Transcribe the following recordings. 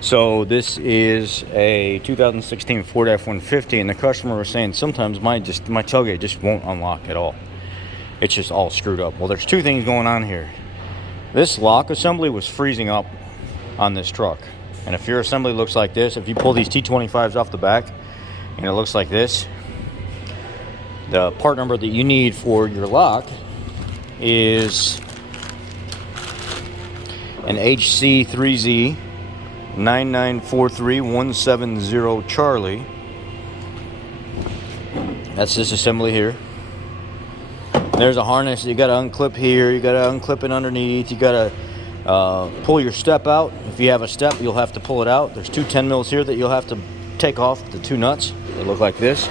So this is a 2016 Ford F150, and the customer was saying sometimes my tailgate just won't unlock at all. It's just all screwed up. Well, there's two things going on here. This lock assembly was freezing up on this truck, and if your assembly looks like this, if you pull these T25s off the back and it looks like this, the part number that you need for your lock is an HC3Z 9943170 Charlie. That's this assembly here. There's a harness you got to unclip here. You got to unclip it underneath. You got to pull your step out. If you have a step, you'll have to pull it out. There's two 10 mils here that you'll have to take off, the two nuts. They look like this.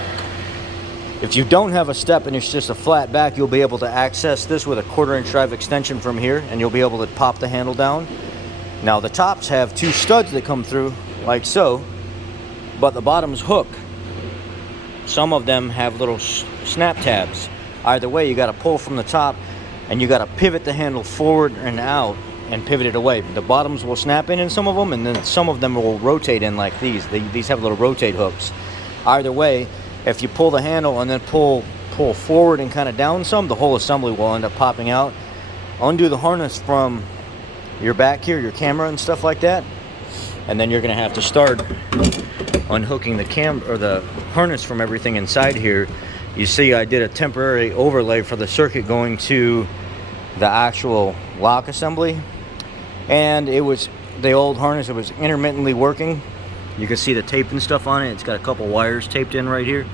If you don't have a step and it's just a flat back, you'll be able to access this with a 1/4 inch drive extension from here, and you'll be able to pop the handle down. Now the tops have two studs that come through like so, but the bottoms hook. Some of them have little snap tabs. Either way, you got to pull from the top and you got to pivot the handle forward and out and pivot it away. The bottoms will snap in some of them, and then some of them will rotate in like these. These have little rotate hooks. Either way, if you pull the handle and then pull forward and kind of down some, the whole assembly will end up popping out. Undo the harness from your back here, your camera and stuff like that, and then you're going to have to start unhooking the harness from everything inside here. You see, I did a temporary overlay for the circuit going to the actual lock assembly, and it was the old harness. It was intermittently working. You can see the tape and stuff on it. It's got a couple wires taped in right here.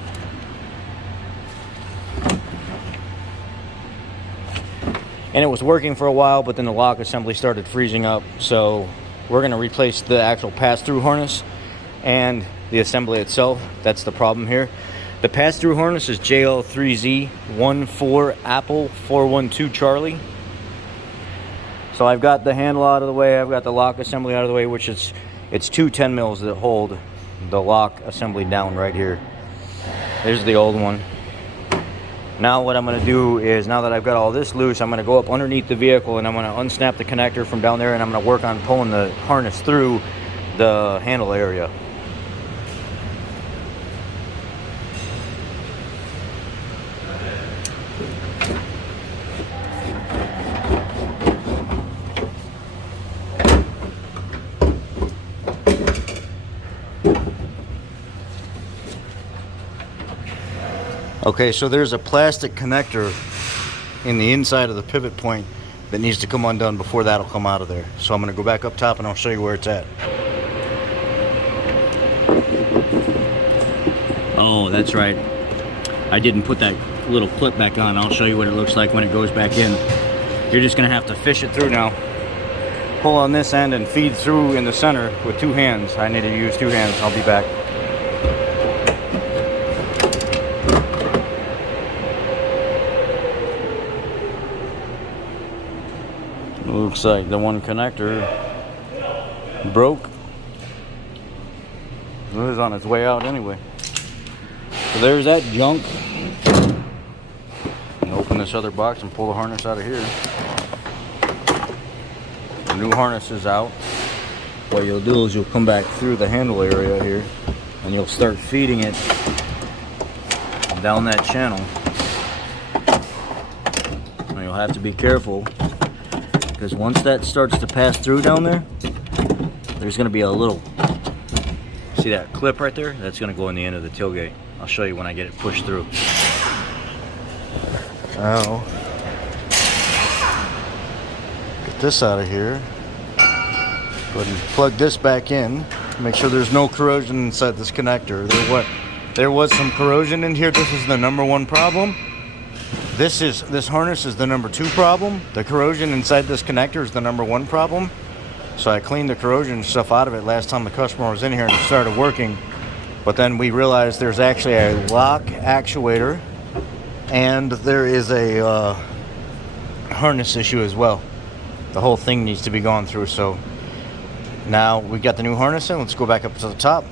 And it was working for a while, but then the lock assembly started freezing up. So we're going to replace the actual pass-through harness and the assembly itself. That's the problem here. The pass-through harness is JL3Z14 Apple 412 Charlie. So I've got the handle out of the way. I've got the lock assembly out of the way, which is, it's two 10 mils that hold the lock assembly down right here. There's the old one. Now what I'm going to do is, now that I've got all this loose, I'm going to go up underneath the vehicle and I'm going to unsnap the connector from down there, and I'm going to work on pulling the harness through the handle area. Okay, so there's a plastic connector in the inside of the pivot point that needs to come undone before that'll come out of there. So I'm going to go back up top and I'll show you where it's at. Oh, that's right. I didn't put that little clip back on. I'll show you what it looks like when it goes back in. You're just going to have to fish it through now. Pull on this end and feed through in the center with two hands. I need to use two hands. I'll be back. Looks like the one connector broke. It was on its way out anyway. So there's that junk. And open this other box and pull the harness out of here. The new harness is out. What you'll do is you'll come back through the handle area here and you'll start feeding it down that channel. Now you'll have to be careful, because once that starts to pass through down there, there's going to be a little, see that clip right there? That's going to go in the end of the tailgate. I'll show you when I get it pushed through. Now, get this out of here. Go ahead and plug this back in. Make sure there's no corrosion inside this connector. There was some corrosion in here. This is the #1 problem. This harness is the #2 problem. The corrosion inside this connector is the #1 problem. So I cleaned the corrosion stuff out of it last time the customer was in here and it started working. But then we realized there's actually a lock actuator and there is a harness issue as well. The whole thing needs to be gone through. So now we got the new harness in. Let's go back up to the top.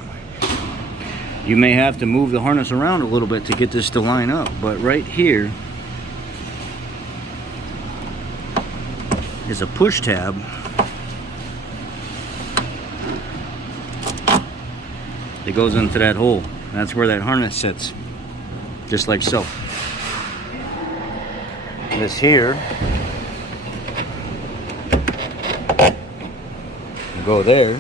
You may have to move the harness around a little bit to get this to line up, but right here is a push tab It goes into that hole. That's where that harness sits, just like so. This here go there.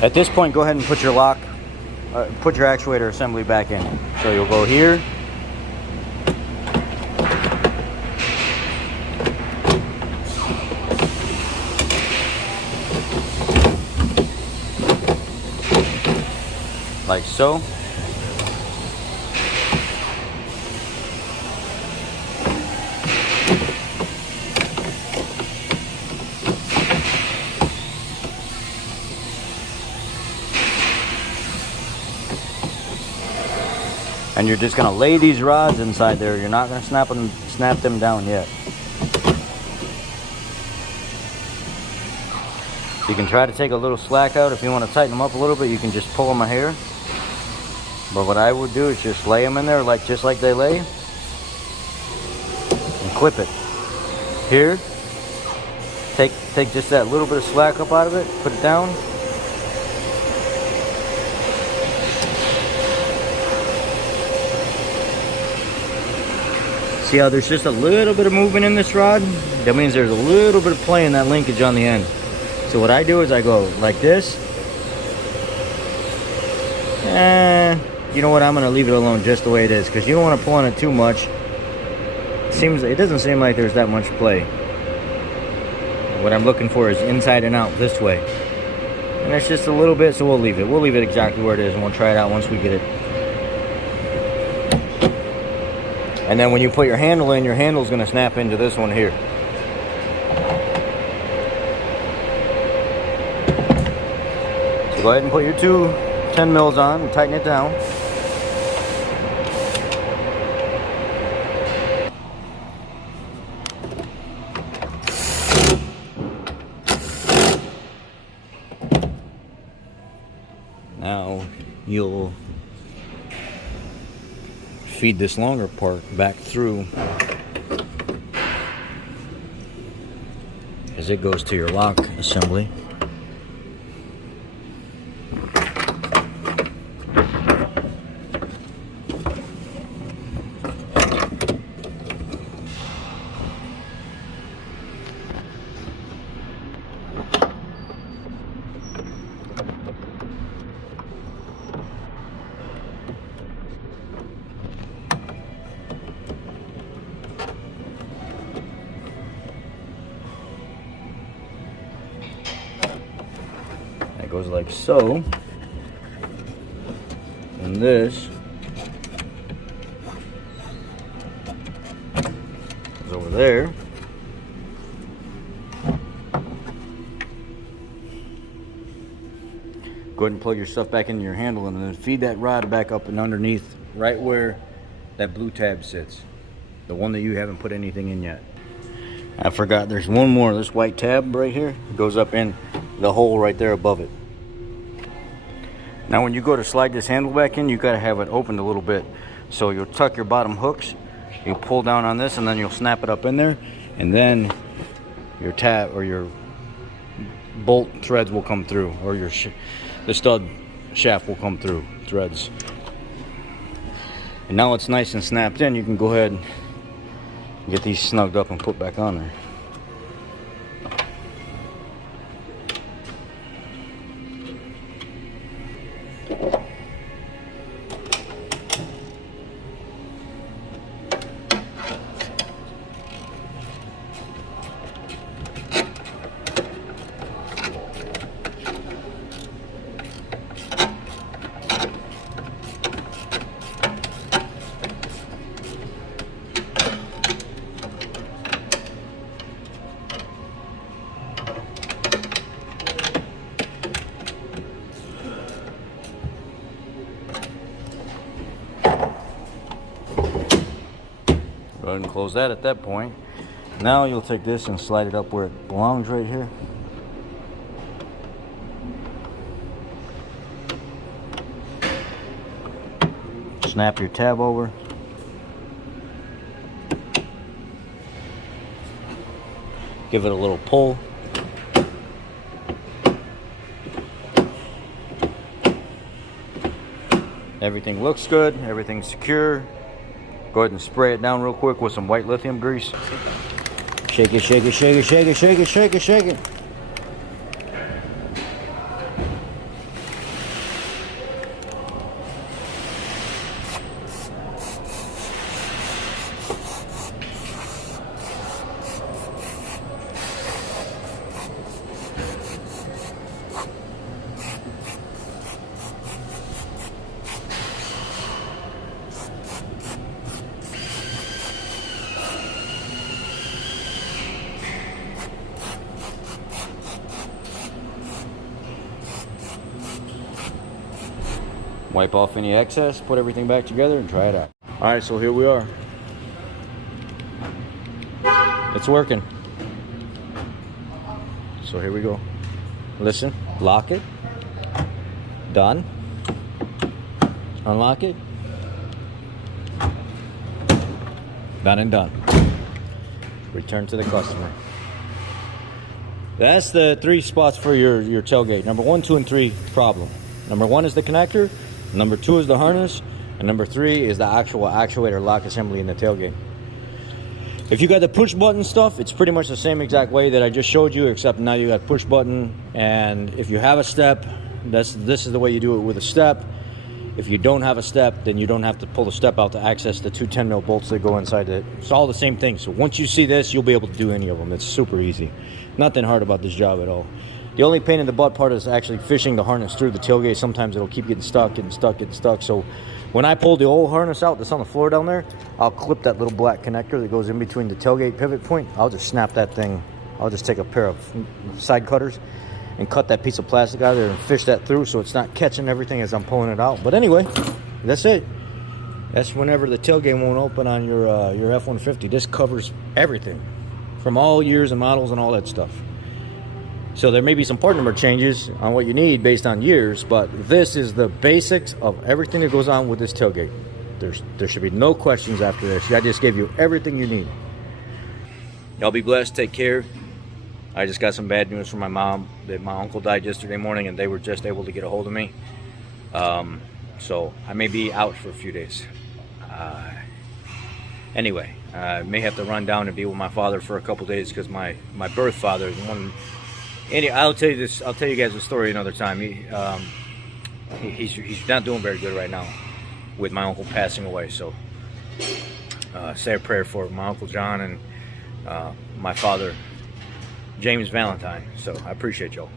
At this point, go ahead and put your put your actuator assembly back in. So you'll go here. Like so. And you're just going to lay these rods inside there. You're not going to snap them down yet. You can try to take a little slack out. If you want to tighten them up a little bit, you can just pull them a hair. But what I would do is just lay them in there just like they lay. And clip it. Here. Take just that little bit of slack up out of it. Put it down. See how there's just a little bit of movement in this rod? That means there's a little bit of play in that linkage on the end. So what I do is I go like this. You know what? I'm going to leave it alone just the way it is, because you don't want to pull on it too much. It doesn't seem like there's that much play. What I'm looking for is inside and out this way. And it's just a little bit, so we'll leave it. We'll leave it exactly where it is, and we'll try it out once we get it. And then when you put your handle in, your handle's going to snap into this one here. So go ahead and put your two 10 mils on and tighten it down. Now you'll feed this longer part back through as it goes to your lock assembly. It goes like so, and this is over there. Go ahead and plug your stuff back into your handle and then feed that rod back up and underneath right where that blue tab sits, the one that you haven't put anything in yet. I forgot there's one more. This white tab right here goes up in the hole right there above it. Now when you go to slide this handle back in, you got to have it opened a little bit. So you'll tuck your bottom hooks, you'll pull down on this, and then you'll snap it up in there, and then your tab or your bolt threads will come through, or the stud shaft will come through threads. And now it's nice and snapped in. You can go ahead and get these snugged up and put back on there. Go ahead and close that at that point. Now you'll take this and slide it up where it belongs right here. Snap your tab over. Give it a little pull. Everything looks good, everything's secure. Go ahead and spray it down real quick with some white lithium grease. Shake it, shake it, shake it, shake it, shake it, shake it, shake it. Wipe off any excess, put everything back together, and try it out. All right, so here we are. It's working. So here we go. Listen, lock it. Done. Unlock it. Done and done. Return to the customer. That's the 3 spots for your tailgate. Number 1, 2, and 3 problem. Number 1 is the connector. Number 2 is the harness, and number 3 is the actual actuator lock assembly in the tailgate. If you got the push button stuff, it's pretty much the same exact way that I just showed you, except now you got push button. And if you have a step, this is the way you do it with a step. If you don't have a step, then you don't have to pull the step out to access the 2 10 mil bolts that go inside it. It's all the same thing. So once you see this, you'll be able to do any of them. It's super easy. Nothing hard about this job at all. The only pain in the butt part is actually fishing the harness through the tailgate. Sometimes it'll keep getting stuck, getting stuck, getting stuck. So when I pull the old harness out that's on the floor down there, I'll clip that little black connector that goes in between the tailgate pivot point. I'll just snap that thing. I'll just take a pair of side cutters and cut that piece of plastic out of there and fish that through so it's not catching everything as I'm pulling it out. But anyway, that's it. That's whenever the tailgate won't open on your F-150. This covers everything from all years and models and all that stuff. So there may be some part number changes on what you need based on years, but this is the basics of everything that goes on with this tailgate. There should be no questions after this. I just gave you everything you need. Y'all be blessed. Take care. I just got some bad news from my mom that my uncle died yesterday morning, and they were just able to get a hold of me. So I may be out for a few days. Anyway, I may have to run down and be with my father for a couple days because my birth father is one. I'll tell you this. I'll tell you guys the story another time. He's not doing very good right now with my uncle passing away. So say a prayer for my Uncle John and my father, James Valentine. So I appreciate y'all.